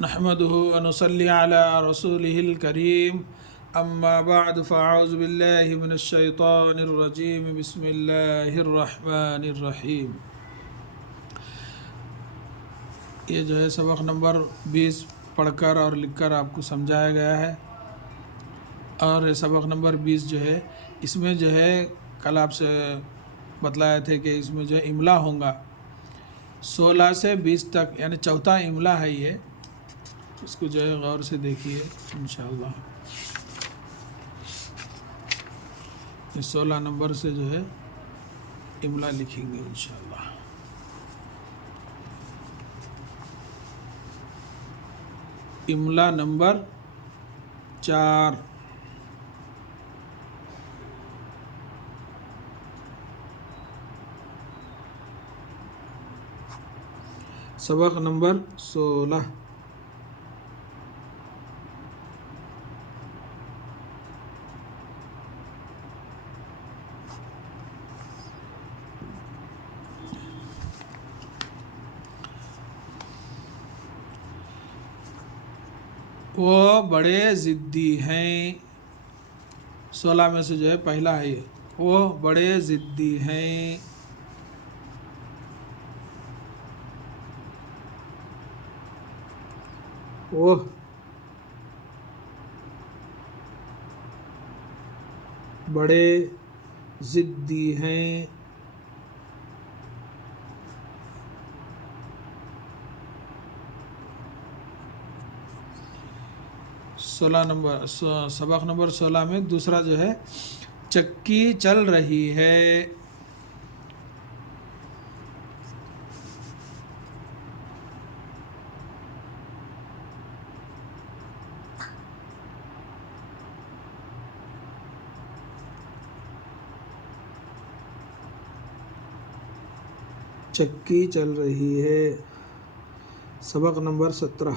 نحمده ونصلي على رسوله الكريم اما بعد فاعوذ بالله من الشيطان الرجيم بسم الله الرحمن الرحیم۔ یہ جو ہے سبق نمبر 20 پڑھ کر اور لکھ کر آپ کو سمجھایا گیا ہے، اور سبق نمبر 20 جو ہے اس میں جو ہے کل آپ سے بتلایا تھے کہ اس میں جو ہے املا ہوں گا 16 سے 20 تک، یعنی چوتھا املا ہے یہ، اس کو جو ہے غور سے دیکھیے انشاءاللہ۔ یہ 16 نمبر سے جو ہے املا لکھیں گے انشاءاللہ۔ املا نمبر 4، سبق نمبر 16۔ وہ بڑے ضدی ہیں، 16 میں سے جو ہے پہلا ہے یہ، وہ بڑے ضدی ہیں۔ وہ بڑے ضدی ہیں۔ سبق نمبر 16 میں دوسرا جو ہے چکی چل رہی ہے۔ چکی چل رہی ہے، سبق نمبر 17۔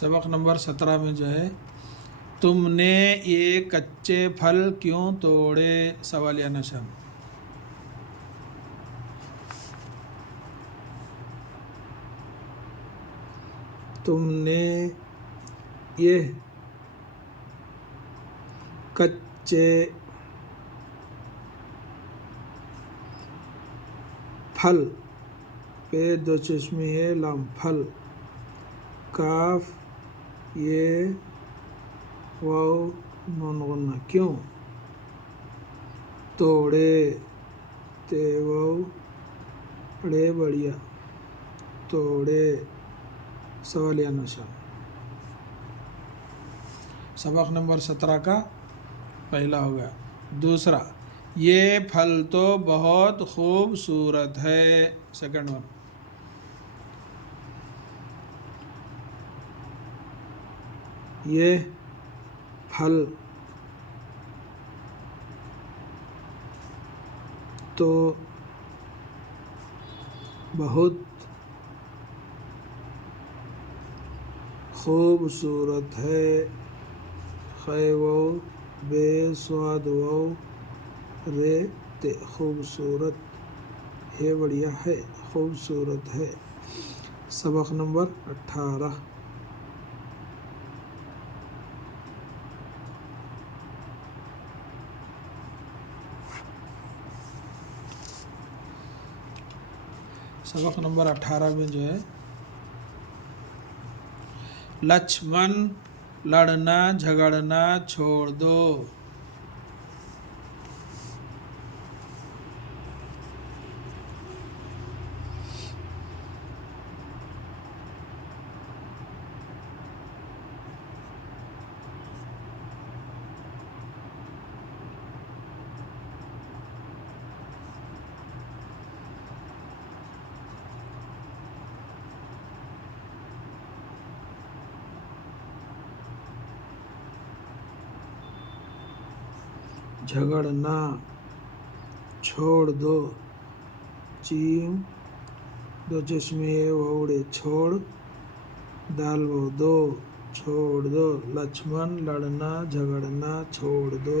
سبق نمبر 17 میں جو ہے تم نے یہ کچے پھل کیوں توڑے، سوالیہ نشان۔ تم نے یہ کچے پھل، پہ دو چشمی ہے لام پھل، کاف یہ واو نون غنہ، کیوں توڑے، تے واو اڑے بڑھیا، توڑے، سوالیہ نشان۔ سبق نمبر 17 کا پہلا ہو گیا۔ دوسرا، یہ پھل تو بہت خوبصورت ہے، سیکنڈ ون۔ یہ پھل تو بہت خوبصورت ہے، خے واو بے سواد واو رے تے، خوبصورت ہے بڑھیا ہے، خوبصورت ہے، سبق نمبر 18۔ سبق نمبر 18 میں جو ہے لچھمن لڑنا جھگڑنا چھوڑ دو۔ جھگڑنا چھوڑ دو، چیم دو چشمے ووڑے چھوڑ، دال وہ دو، چھوڑ دو، لچھمن لڑنا جھگڑنا چھوڑ دو۔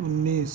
19,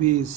20,